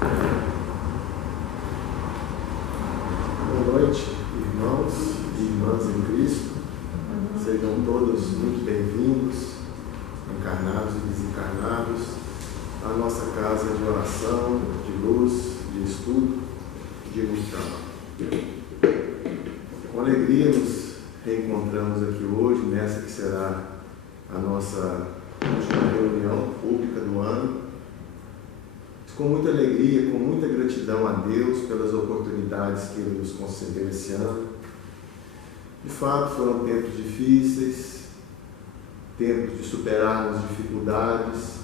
Boa noite, irmãos e irmãs em Cristo. Sejam todos muito bem-vindos, encarnados e desencarnados, à nossa casa de oração, de luz, de estudo, de muito trabalho. Com alegria nos reencontramos aqui hoje, nessa que será a nossa última reunião pública do ano. Com muita alegria, com muita gratidão a Deus pelas oportunidades que Ele nos concedeu esse ano. De fato, foram tempos difíceis, tempos de superarmos dificuldades,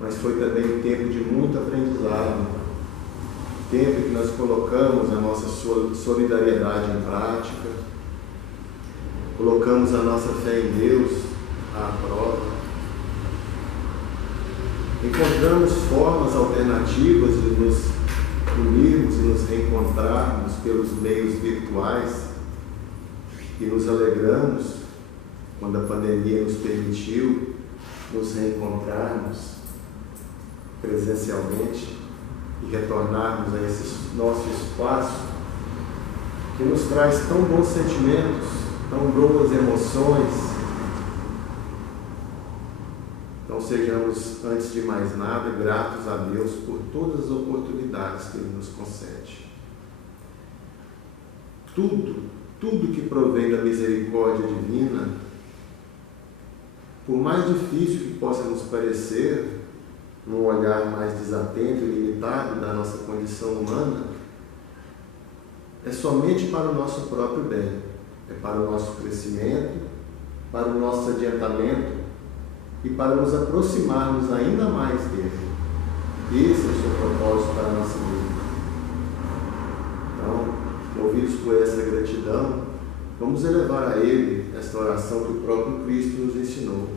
mas foi também um tempo de muito aprendizado, tempo que nós colocamos a nossa solidariedade em prática, colocamos a nossa fé em Deus à prova, encontramos formas alternativas de nos unirmos e nos reencontrarmos pelos meios virtuais e nos alegramos quando a pandemia nos permitiu nos reencontrarmos presencialmente e retornarmos a esse nosso espaço que nos traz tão bons sentimentos, tão boas emoções. Então sejamos, antes de mais nada, gratos a Deus por todas as oportunidades que Ele nos concede. Tudo que provém da misericórdia divina, por mais difícil que possa nos parecer, num olhar mais desatento e limitado da nossa condição humana, é somente para o nosso próprio bem, é para o nosso crescimento, para o nosso adiantamento, e para nos aproximarmos ainda mais dele. Esse é o seu propósito para a nossa vida. Então, movidos por essa gratidão, vamos elevar a Ele esta oração que o próprio Cristo nos ensinou.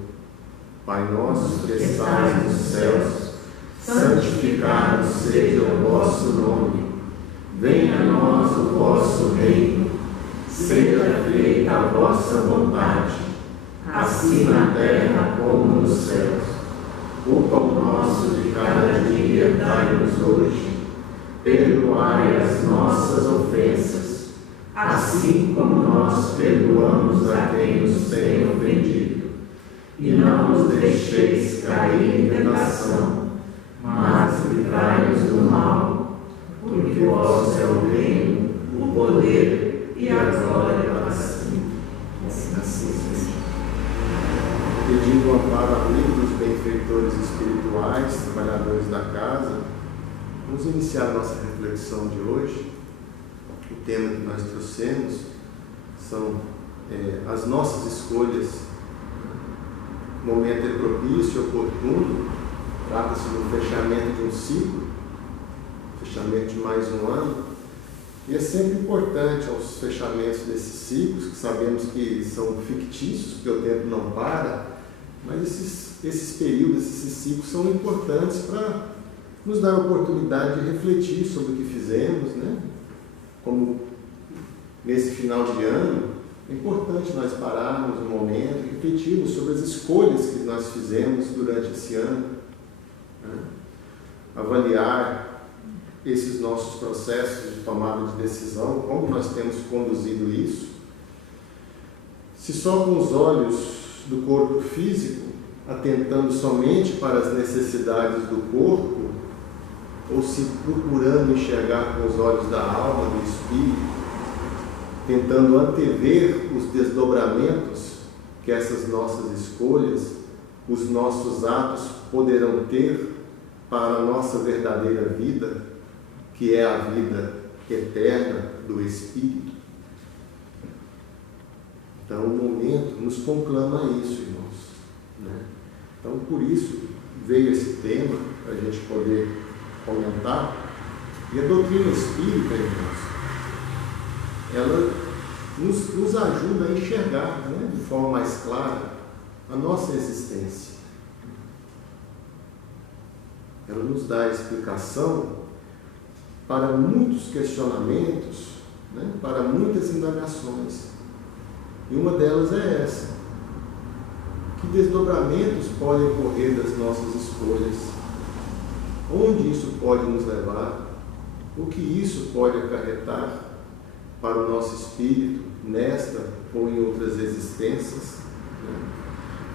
Pai nosso que estais nos céus, santificado seja o vosso nome. Venha a nós o vosso reino. Seja feita a vossa vontade, assim na terra como nos céus. O pão nosso de cada dia dai-nos hoje. Perdoai as nossas ofensas, assim como nós perdoamos a quem nos tem ofendido. E não nos deixeis cair em tentação, mas livrai-nos do mal, porque vosso é o reino, o poder e a glória para sempre. Assim seja. Pedindo o amparo amigo dos benfeitores espirituais, trabalhadores da casa, vamos iniciar a nossa reflexão de hoje. O tema que nós trouxemos são as nossas escolhas. O momento é propício e oportuno, trata-se do fechamento de um ciclo, fechamento de mais um ano, e é sempre importante aos fechamentos desses ciclos, que sabemos que são fictícios, porque o tempo não para, mas esses períodos, esses ciclos são importantes para nos dar a oportunidade de refletir sobre o que fizemos, né? Como nesse final de ano, é importante nós pararmos um momento e refletirmos sobre as escolhas que nós fizemos durante esse ano, né? Avaliar esses nossos processos de tomada de decisão, como nós temos conduzido isso. Se só com os olhos do corpo físico, atentando somente para as necessidades do corpo, ou se procurando enxergar com os olhos da alma, do espírito, tentando antever os desdobramentos que essas nossas escolhas, os nossos atos poderão ter para a nossa verdadeira vida, que é a vida eterna do Espírito. Então, o momento nos conclama isso, irmãos, né? Então, por isso, veio esse tema, para a gente poder comentar. E a doutrina espírita, irmãos, ela nos ajuda a enxergar, né, de forma mais clara a nossa existência. Ela nos dá a explicação para muitos questionamentos, né, para muitas indagações. E uma delas é essa: que desdobramentos podem ocorrer das nossas escolhas? onde isso pode nos levar, o que isso pode acarretar para o nosso espírito, nesta ou em outras existências.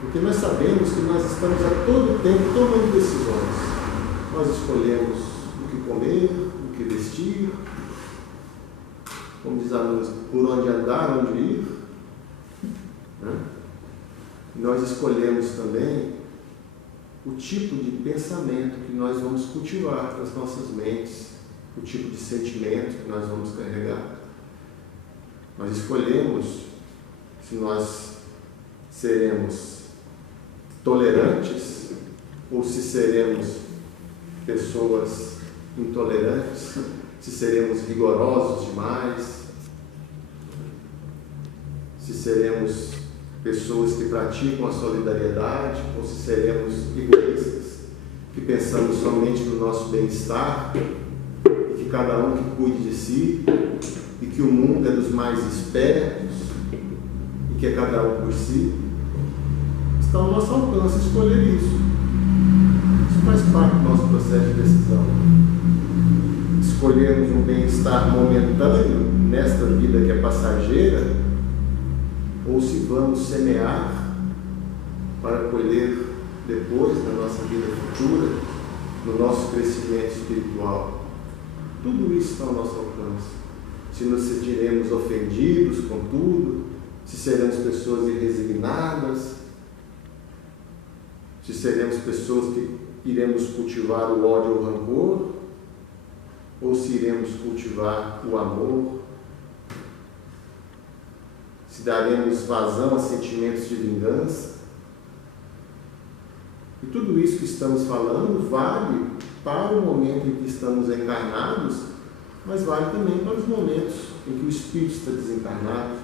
Porque nós sabemos que nós estamos a todo tempo tomando decisões. Nós escolhemos o que comer, o que vestir, como diz a música, por onde andar, onde ir. E nós escolhemos também o tipo de pensamento que nós vamos cultivar nas nossas mentes, o tipo de sentimento que nós vamos carregar. Nós escolhemos se nós seremos tolerantes ou se seremos pessoas intolerantes, se seremos rigorosos demais, se seremos pessoas que praticam a solidariedade ou se seremos egoístas, que pensamos somente no nosso bem-estar e que cada um que cuide de si e que o mundo é dos mais espertos e que é cada um por si. Está ao nosso alcance escolher isso. Isso faz parte do nosso processo de decisão. Escolhermos um bem-estar momentâneo nesta vida que é passageira, ou se vamos semear para colher depois, na nossa vida futura, no nosso crescimento espiritual. Tudo isso está ao nosso alcance. Se nos sentiremos ofendidos com tudo, se seremos pessoas irresignadas, se seremos pessoas que iremos cultivar o ódio ou o rancor, ou se iremos cultivar o amor, se daremos vazão a sentimentos de vingança. E tudo isso que estamos falando vale para o momento em que estamos encarnados, mas vale também para os momentos em que o espírito está desencarnado.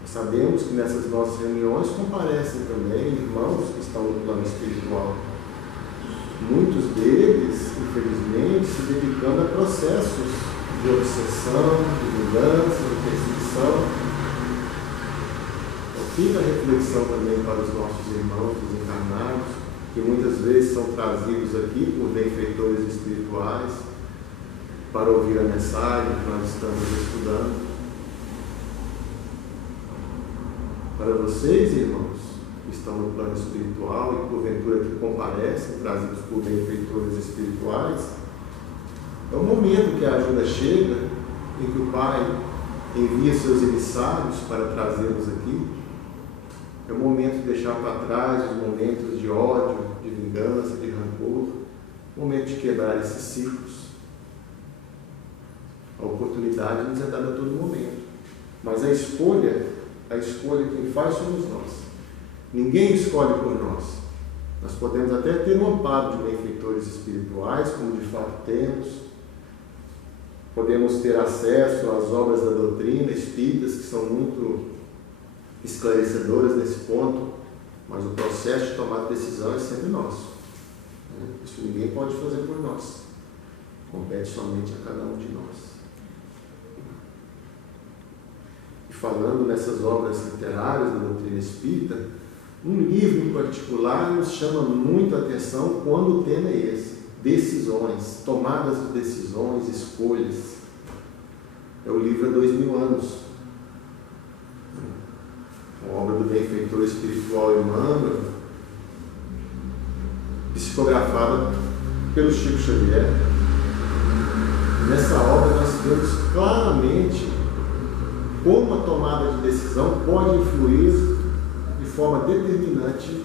Nós sabemos que nessas nossas reuniões comparecem também irmãos que estão no plano espiritual. Muitos deles, infelizmente, se dedicando a processos de obsessão, de vingança, de perseguição. Fica a reflexão também para os nossos irmãos desencarnados, que muitas vezes são trazidos aqui por benfeitores espirituais para ouvir a mensagem que nós estamos estudando. Para vocês, irmãos, que estão no plano espiritual e porventura que comparecem, trazidos por benfeitores espirituais, é o momento que a ajuda chega, em que o Pai envia seus emissários para trazê-los aqui. É o momento de deixar para trás os momentos de ódio, de vingança, de rancor, o momento de quebrar esses ciclos. A oportunidade nos é dada a todo momento, mas a escolha quem faz somos nós. Ninguém escolhe por nós. Nós podemos até ter um amparo de benfeitores espirituais, como de fato temos. Podemos ter acesso às obras da doutrina espíritas, que são muito esclarecedoras nesse ponto, mas o processo de tomar decisão é sempre nosso. Isso ninguém pode fazer por nós. Compete somente a cada um de nós. E falando nessas obras literárias da doutrina espírita, um livro em particular nos chama muito a atenção quando o tema é esse: decisões, tomadas de decisões, escolhas. É o livro Há 2000 Anos, uma obra do benfeitor espiritual Emmanuel, psicografada pelo Chico Xavier. Nessa obra nós vemos claramente como a tomada de decisão pode influir de forma determinante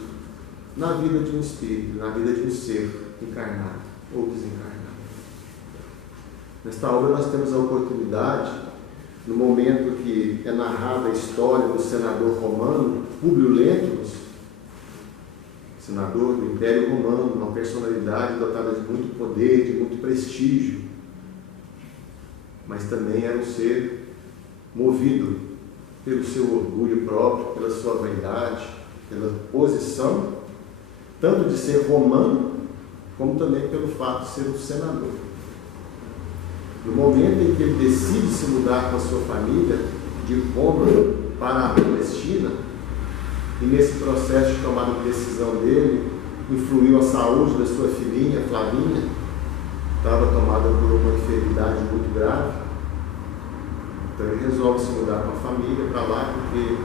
na vida de um espírito, na vida de um ser encarnado ou desencarnado. Nesta obra nós temos a oportunidade, no momento que é narrada a história do senador romano Públio Lentulus, senador do Império Romano, uma personalidade dotada de muito poder, de muito prestígio, mas também era um ser movido pelo seu orgulho próprio, pela sua vaidade, pela posição, tanto de ser romano, como também pelo fato de ser um senador. No momento em que ele decide se mudar com a sua família de Roma para a Palestina, e nesse processo de tomada de decisão dele, influiu a saúde da sua filhinha, Flavinha, estava tomada por uma enfermidade muito grave. Então ele resolve se mudar com a família para lá, porque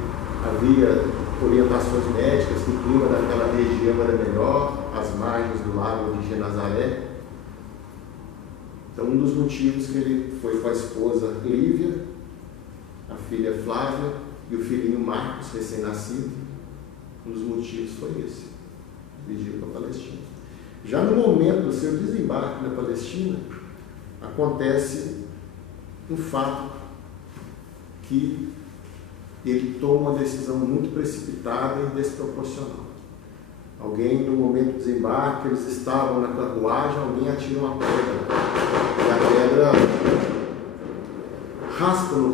havia orientações médicas que o clima daquela região era melhor, as margens do lago de Genazaré. Então um dos motivos que ele foi com a esposa Lívia, a filha Flávia e o filhinho Marcos, recém-nascido, um dos motivos foi esse, dirigido para a Palestina. Já no momento do seu desembarque na Palestina, acontece um fato que ele toma uma decisão muito precipitada e desproporcional. Alguém, no momento do desembarque, eles estavam na carruagem, alguém atira uma pedra. E a pedra raspão no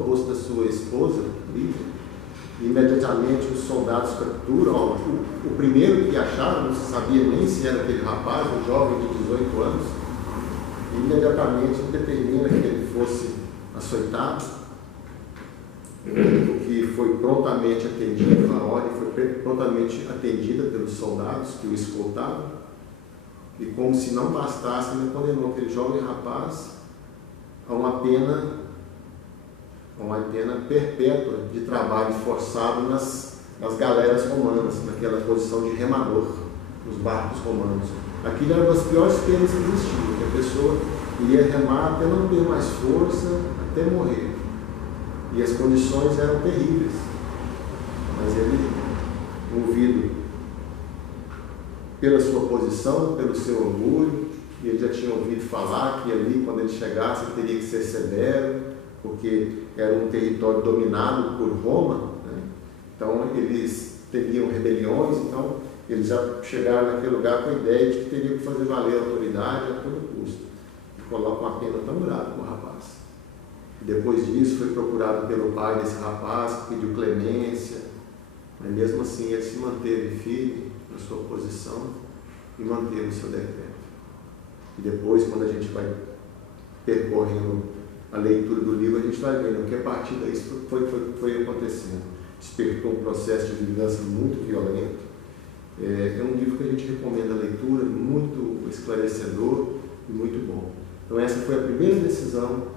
rosto da sua esposa, Lívia. Imediatamente os soldados capturam. O primeiro que acharam, não se sabia nem se era aquele rapaz, um jovem de 18 anos, e imediatamente determina que ele fosse açoitado, o que foi prontamente atendido, a ordem foi prontamente atendida pelos soldados que o escoltavam, e como se não bastasse, ele condenou aquele jovem rapaz a uma pena perpétua de trabalho forçado nas galeras romanas, naquela posição de remador, nos barcos romanos. Aquilo era uma das piores penas que existiam, que a pessoa iria remar até não ter mais força, até morrer. E as condições eram terríveis. Mas ele, movido pela sua posição, pelo seu orgulho, e ele já tinha ouvido falar que ali, quando ele chegasse, ele teria que ser severo, porque era um território dominado por Roma, né? Então eles teriam rebeliões, então eles já chegaram naquele lugar com a ideia de que teriam que fazer valer a autoridade a todo custo. E colocam uma pena tão grave para o rapaz. E depois disso foi procurado pelo pai desse rapaz, que pediu clemência, mas mesmo assim ele se manteve firme na sua posição e manteve o seu decreto. E depois, quando a gente vai percorrendo a leitura do livro, a gente vai vendo que a partir daí foi acontecendo. Despertou um processo de vingança muito violento. É um livro que a gente recomenda a leitura, muito esclarecedor e muito bom. Então essa foi a primeira decisão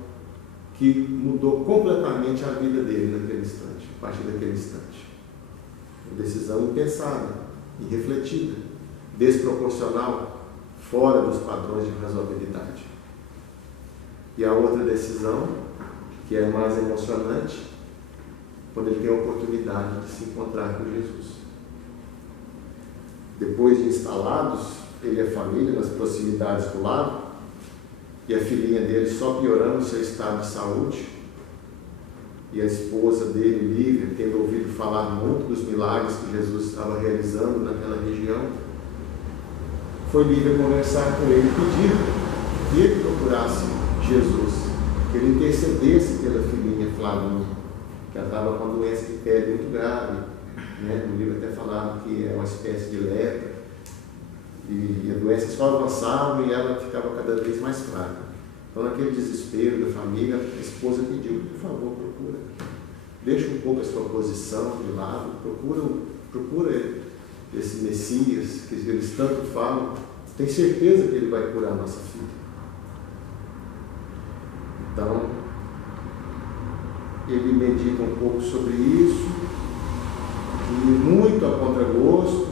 que mudou completamente a vida dele naquele instante, a partir daquele instante. Uma decisão impensada, irrefletida, desproporcional, fora dos padrões de razoabilidade. E a outra decisão, que é mais emocionante, quando ele tem a oportunidade de se encontrar com Jesus. Depois de instalados, ele e a família nas proximidades do lago, e a filhinha dele só piorando seu estado de saúde, e a esposa dele, Lívia, tendo ouvido falar muito dos milagres que Jesus estava realizando naquela região, foi Lívia conversar com ele, pedir que ele procurasse Jesus, que ele intercedesse pela filhinha Flavinha, que ela estava com uma doença de pele muito grave, né? No livro até falava que é uma espécie de lepra, e a doença só avançava e ela ficava cada vez mais fraca. Então, naquele desespero da família, a esposa pediu: por favor, procura, deixa um pouco a sua posição de lado, procura esse Messias que eles tanto falam, tem certeza que ele vai curar a nossa filha. Então, ele medita um pouco sobre isso, e muito a contragosto,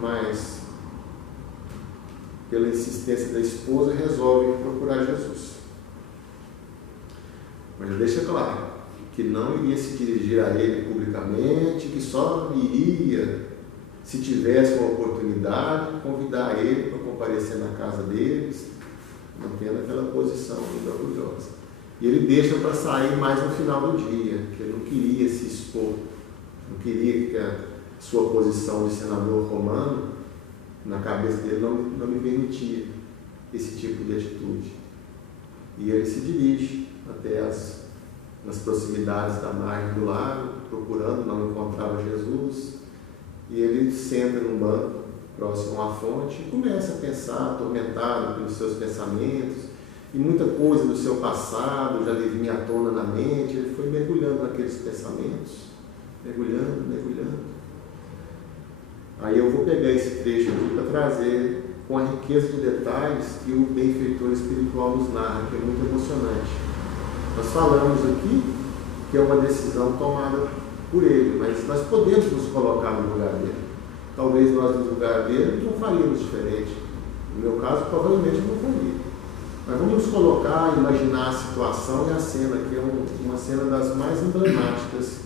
mas pela insistência da esposa, resolve procurar Jesus. Mas deixa claro que não iria se dirigir a ele publicamente, que só iria, se tivesse uma oportunidade, convidar ele para comparecer na casa deles, mantendo aquela posição muito orgulhosa. E ele deixa para sair mais no final do dia, que ele não queria se expor, não queria que a sua posição de senador romano, na cabeça dele, não me permitia esse tipo de atitude. E ele se dirige até nas proximidades da margem do lago, procurando, não encontrava Jesus, e ele senta num banco próximo à fonte e começa a pensar, atormentado pelos seus pensamentos, e muita coisa do seu passado já lhe vinha à tona na mente. Ele foi mergulhando naqueles pensamentos, mergulhando. Aí eu vou pegar esse trecho aqui para trazer com a riqueza de detalhes que o benfeitor espiritual nos narra, que é muito emocionante. Nós falamos aqui que é uma decisão tomada por ele, mas nós podemos nos colocar no lugar dele. Talvez nós no lugar dele não faríamos diferente. No meu caso, provavelmente eu não faria. Mas vamos nos colocar, imaginar a situação e a cena, que é uma cena das mais emblemáticas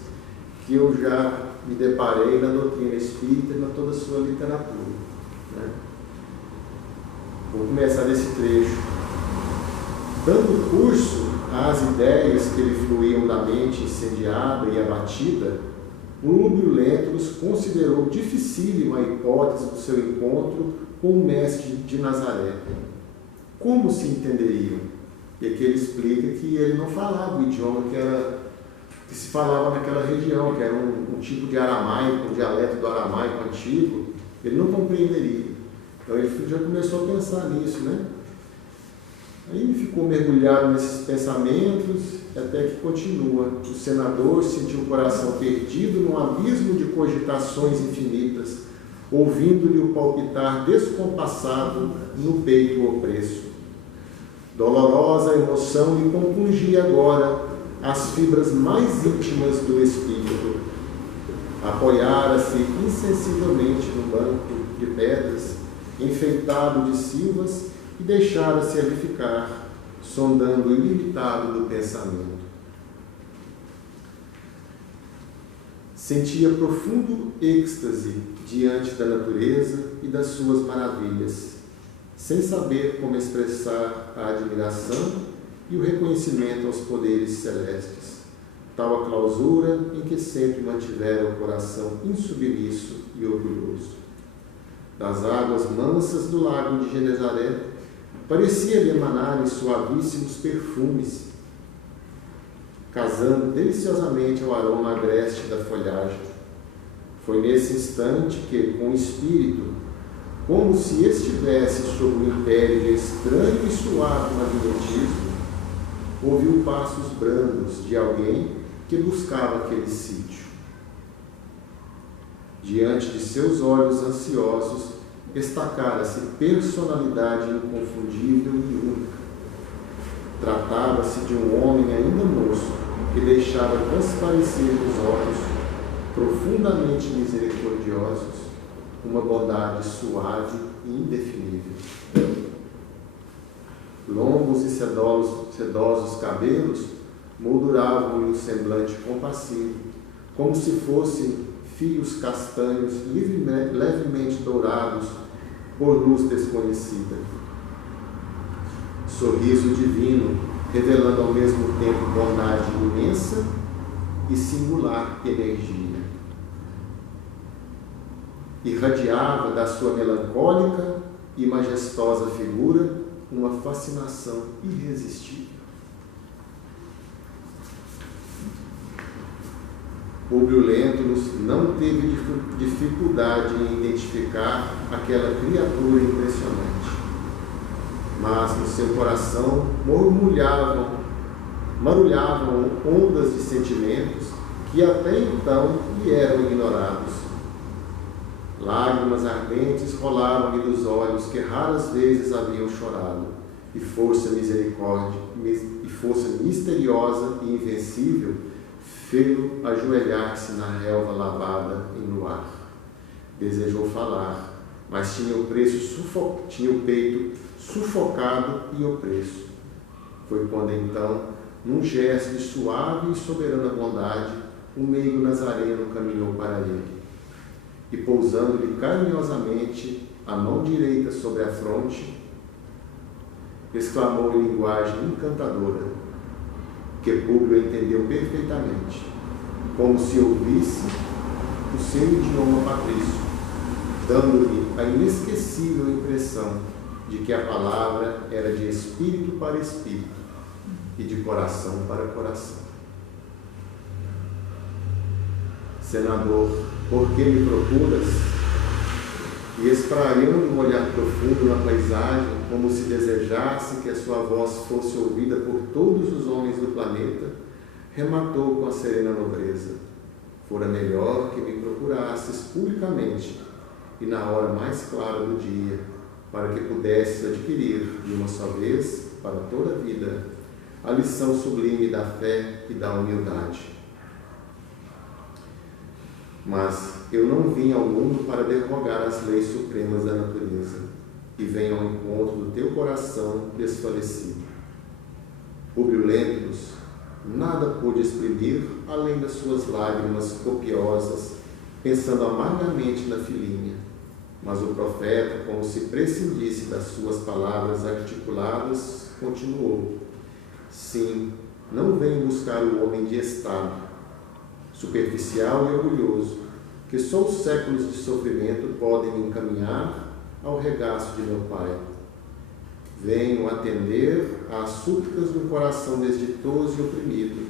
que eu já me deparei na doutrina espírita e na toda a sua literatura, né? Vou começar desse trecho. Dando curso às ideias que lhe fluíam da mente incendiada e abatida, o Lúbio Lentulus considerou dificílima a hipótese do seu encontro com o mestre de Nazaré. Como se entenderiam? E aqui ele explica que ele não falava o idioma que se falava naquela região, que era um tipo de aramaico, um dialeto do aramaico antigo. Ele não compreenderia. Então ele já começou a pensar nisso, né? Aí ele ficou mergulhado nesses pensamentos, até que continua. O senador sentiu o coração perdido num abismo de cogitações infinitas, ouvindo-lhe o palpitar descompassado no peito opresso. Dolorosa emoção lhe compungia agora as fibras mais íntimas do espírito. Apoiara-se insensivelmente no banco de pedras, enfeitado de silvas, e deixara-se ali ficar, sondando o ilimitado do pensamento. Sentia profundo êxtase diante da natureza e das suas maravilhas, sem saber como expressar a admiração e o reconhecimento aos poderes celestes, tal a clausura em que sempre mantivera o coração insubmisso e orgulhoso. Das águas mansas do lago de Genezaré, parecia-lhe emanarem suavíssimos perfumes, casando deliciosamente ao aroma agreste da folhagem. Foi nesse instante que, com o espírito, como se estivesse sob o império de estranho e suave magnetismo, ouviu passos brandos de alguém que buscava aquele sítio. Diante de seus olhos ansiosos, destacara-se personalidade inconfundível e única. Tratava-se de um homem ainda moço, que deixava transparecer nos olhos, profundamente misericordiosos, uma bondade suave e indefinível. Longos e sedosos cabelos molduravam-lhe o semblante compassivo, como se fossem fios castanhos levemente dourados por luz desconhecida. Sorriso divino, revelando ao mesmo tempo bondade imensa e singular energia. Irradiava da sua melancólica e majestosa figura uma fascinação irresistível. Públio Lentulus não teve dificuldade em identificar aquela criatura impressionante, mas no seu coração marulhavam ondas de sentimentos que até então lhe eram ignorados. Lágrimas ardentes rolaram-lhe dos olhos que raras vezes haviam chorado, e força misteriosa e invencível fê-lo ajoelhar-se na relva lavada em luar. Desejou falar, mas tinha o peito sufocado e opresso. Foi quando então, num gesto de suave e soberana bondade, o meigo nazareno caminhou para ele e, pousando-lhe carinhosamente a mão direita sobre a fronte, exclamou em linguagem encantadora, que Públio entendeu perfeitamente, como se ouvisse o seu idioma patrício, dando-lhe a inesquecível impressão de que a palavra era de espírito para espírito e de coração para coração. Senador, por que me procuras? E espraiando um olhar profundo na paisagem, como se desejasse que a sua voz fosse ouvida por todos os homens do planeta, rematou com a serena nobreza: fora melhor que me procurasses publicamente, e na hora mais clara do dia, para que pudesses adquirir de uma só vez, para toda a vida, a lição sublime da fé e da humildade. Mas eu não vim ao mundo para derrogar as leis supremas da natureza, e venho ao encontro do teu coração desfalecido. Públio Lentulus nada pôde exprimir além das suas lágrimas copiosas, pensando amargamente na filhinha. Mas o profeta, como se prescindisse das suas palavras articuladas, continuou: sim, não venho buscar o homem de estado, superficial e orgulhoso, que só os séculos de sofrimento podem me encaminhar ao regaço de meu Pai. Venho atender às súplicas do coração desditoso e oprimido,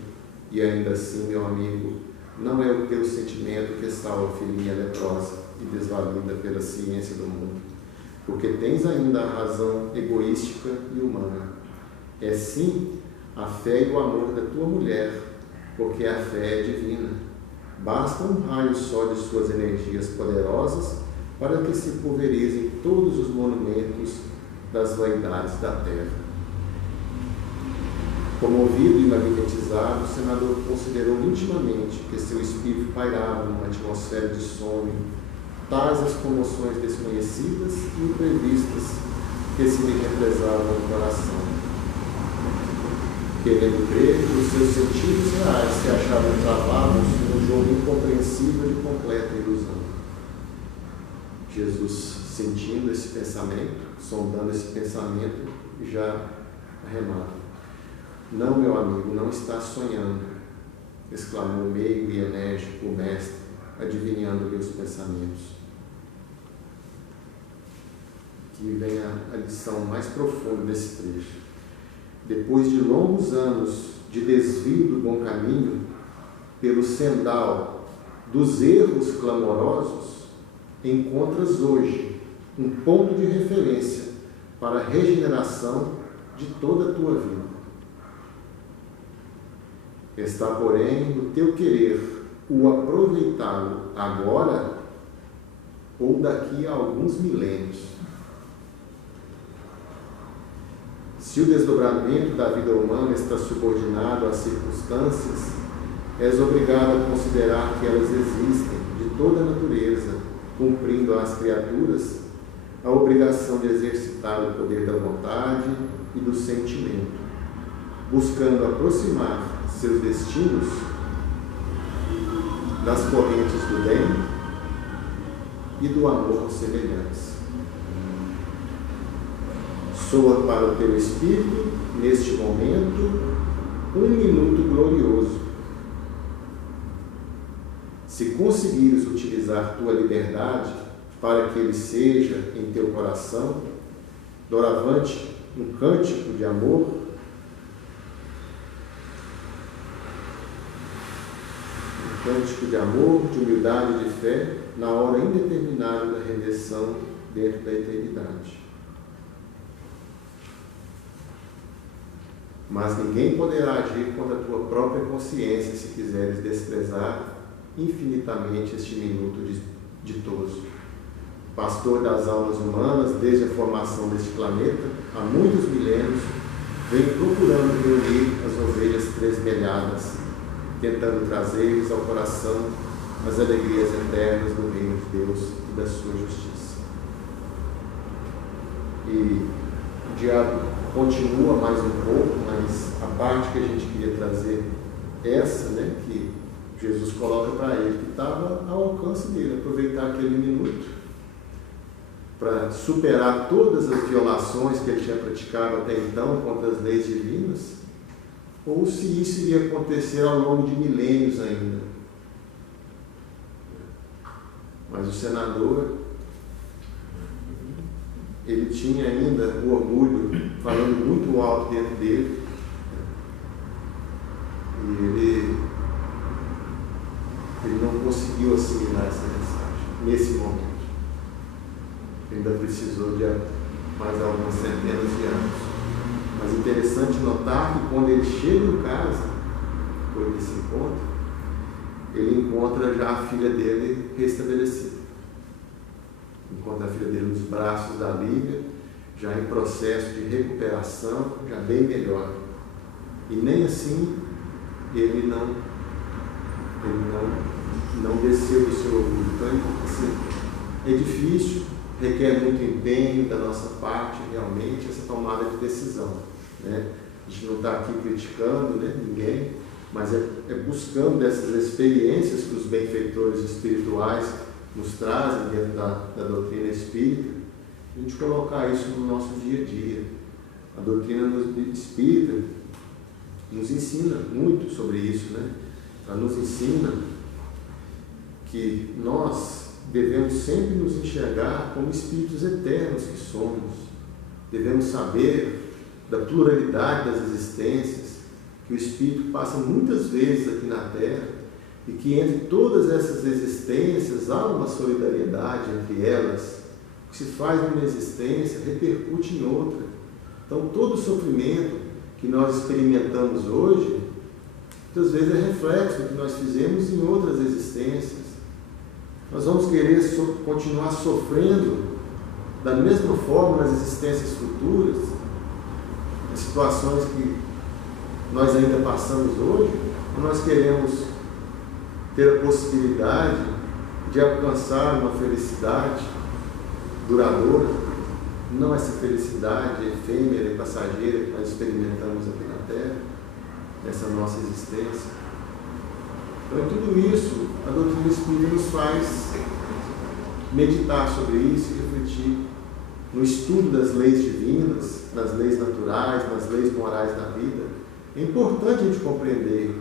e ainda assim, meu amigo, não é o teu sentimento que salva a filhinha leprosa e desvalida pela ciência do mundo, porque tens ainda a razão egoística e humana. É sim a fé e o amor da tua mulher, porque a fé é divina. Basta um raio só de suas energias poderosas para que se pulverizem todos os monumentos das vaidades da terra. Comovido e magnetizado, o senador considerou intimamente que seu espírito pairava numa atmosfera de sonho, tais as comoções desconhecidas e imprevistas que se lhe represavam no coração. Querendo crer que os seus sentidos reais se achavam travados num jogo incompreensível de completa ilusão. Jesus, sentindo esse pensamento, sondando esse pensamento, já arremata. Não, meu amigo, não está sonhando, exclamou meigo e enérgico o mestre, adivinhando-lhe os pensamentos. Aqui vem a lição mais profunda desse trecho. Depois de longos anos de desvio do bom caminho, pelo sendal dos erros clamorosos, encontras hoje um ponto de referência para a regeneração de toda a tua vida. Está, porém, no teu querer o aproveitá-lo agora ou daqui a alguns milênios. Se o desdobramento da vida humana está subordinado às circunstâncias, és obrigado a considerar que elas existem de toda a natureza, cumprindo às criaturas a obrigação de exercitar o poder da vontade e do sentimento, buscando aproximar seus destinos das correntes do bem e do amor aos semelhantes. Soa para o teu espírito, neste momento, um minuto glorioso. Se conseguires utilizar tua liberdade para que ele seja em teu coração, doravante, um cântico de amor, de humildade e de fé, na hora indeterminada da redenção dentro da eternidade. Mas ninguém poderá agir contra a tua própria consciência se quiseres desprezar infinitamente este minuto ditoso. Pastor das almas humanas, desde a formação deste planeta, há muitos milênios, vem procurando reunir as ovelhas tresmelhadas, tentando trazer-lhes ao coração as alegrias eternas do reino de Deus e da sua justiça. E o diabo continua mais um pouco, mas a parte que a gente queria trazer, essa, que Jesus coloca para ele, que estava ao alcance dele, aproveitar aquele minuto para superar todas as violações que ele tinha praticado até então contra as leis divinas, ou se isso iria acontecer ao longo de milênios ainda. Mas o senador, ele tinha ainda o orgulho falando muito alto dentro dele, e ele não conseguiu assimilar essa mensagem nesse momento. Ele ainda precisou de mais algumas centenas de anos. Mas é interessante notar que quando ele chega em casa, depois desse encontro, ele encontra já a filha dele restabelecida. encontra a filha dele nos braços da Lívia, já em processo de recuperação, já bem melhor. E nem assim ele não desceu do seu orgulho. Então, assim, é difícil, requer muito empenho da nossa parte, realmente, essa tomada de decisão, né? A gente não está aqui criticando, né, ninguém, mas é buscando dessas experiências que os benfeitores espirituais nos trazem dentro da doutrina espírita, a gente colocar isso no nosso dia a dia. A doutrina espírita nos ensina muito sobre isso, né? Ela nos ensina que nós devemos sempre nos enxergar como espíritos eternos que somos. Devemos saber da pluralidade das existências, que o espírito passa muitas vezes aqui na Terra e que entre todas essas existências há uma solidariedade entre elas. O que se faz numa existência repercute em outra. Então, todo o sofrimento que nós experimentamos hoje, muitas vezes é reflexo do que nós fizemos em outras existências. Nós vamos querer continuar sofrendo da mesma forma nas existências futuras, as situações que nós ainda passamos hoje, ou nós queremos ter a possibilidade de alcançar uma felicidade duradoura, não essa felicidade efêmera e passageira que nós experimentamos aqui na Terra, nessa nossa existência. Então, tudo isso, a doutrina espírita nos faz meditar sobre isso e refletir no estudo das leis divinas, das leis naturais, das leis morais da vida. É importante a gente compreender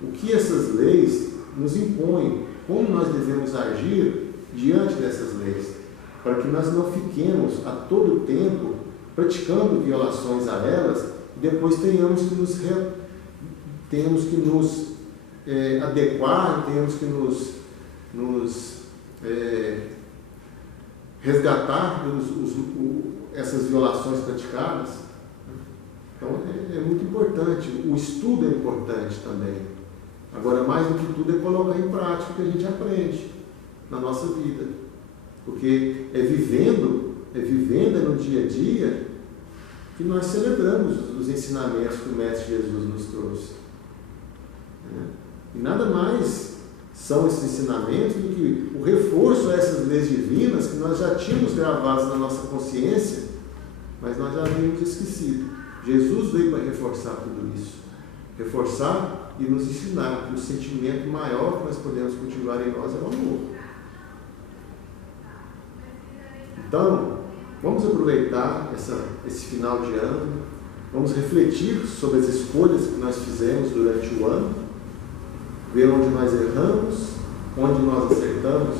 o que essas leis nos impõem, como nós devemos agir diante dessas leis, para que nós não fiquemos a todo tempo praticando violações a elas e depois tenhamos que nos adequar, tenhamos que nos resgatar essas violações praticadas. Então é muito importante, o estudo é importante também. Agora, mais do que tudo, é colocar em prática o que a gente aprende na nossa vida, porque é vivendo no dia a dia que nós celebramos os ensinamentos que o Mestre Jesus nos trouxe. E nada mais são esses ensinamentos do que o reforço a essas leis divinas que nós já tínhamos gravadas na nossa consciência, mas nós já havíamos esquecido. Jesus veio para reforçar tudo isso, reforçar e nos ensinar que o sentimento maior que nós podemos cultivar em nós é o amor. Então, vamos aproveitar esse final de ano, vamos refletir sobre as escolhas que nós fizemos durante o ano, ver onde nós erramos, onde nós acertamos,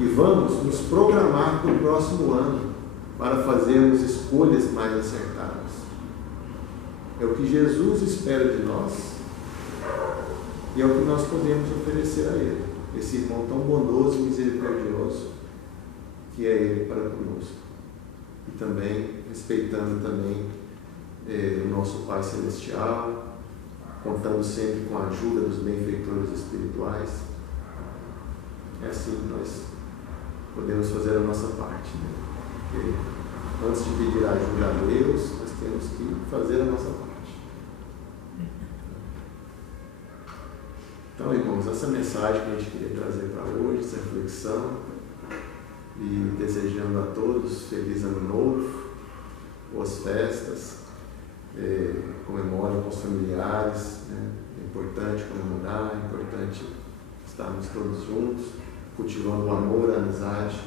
e vamos nos programar para o próximo ano, para fazermos escolhas mais acertadas. É o que Jesus espera de nós, e é o que nós podemos oferecer a Ele, esse irmão tão bondoso e misericordioso que é Ele para conosco. E também, respeitando também o nosso Pai Celestial, contando sempre com a ajuda dos benfeitores espirituais. É assim que nós podemos fazer a nossa parte, né? Porque antes de pedir ajuda a Deus, nós temos que fazer a nossa parte. Então, irmãos, essa mensagem que a gente queria trazer para hoje, essa reflexão, e desejando a todos feliz ano novo, boas festas, comemorem com os familiares, né? É importante comemorar, é importante estarmos todos juntos, cultivando o amor, a amizade.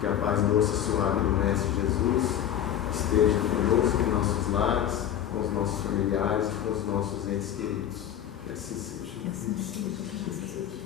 Que a paz doce e suave do Mestre Jesus esteja conosco em nossos lares, com os nossos familiares e com os nossos entes queridos. Que assim seja. Que assim seja.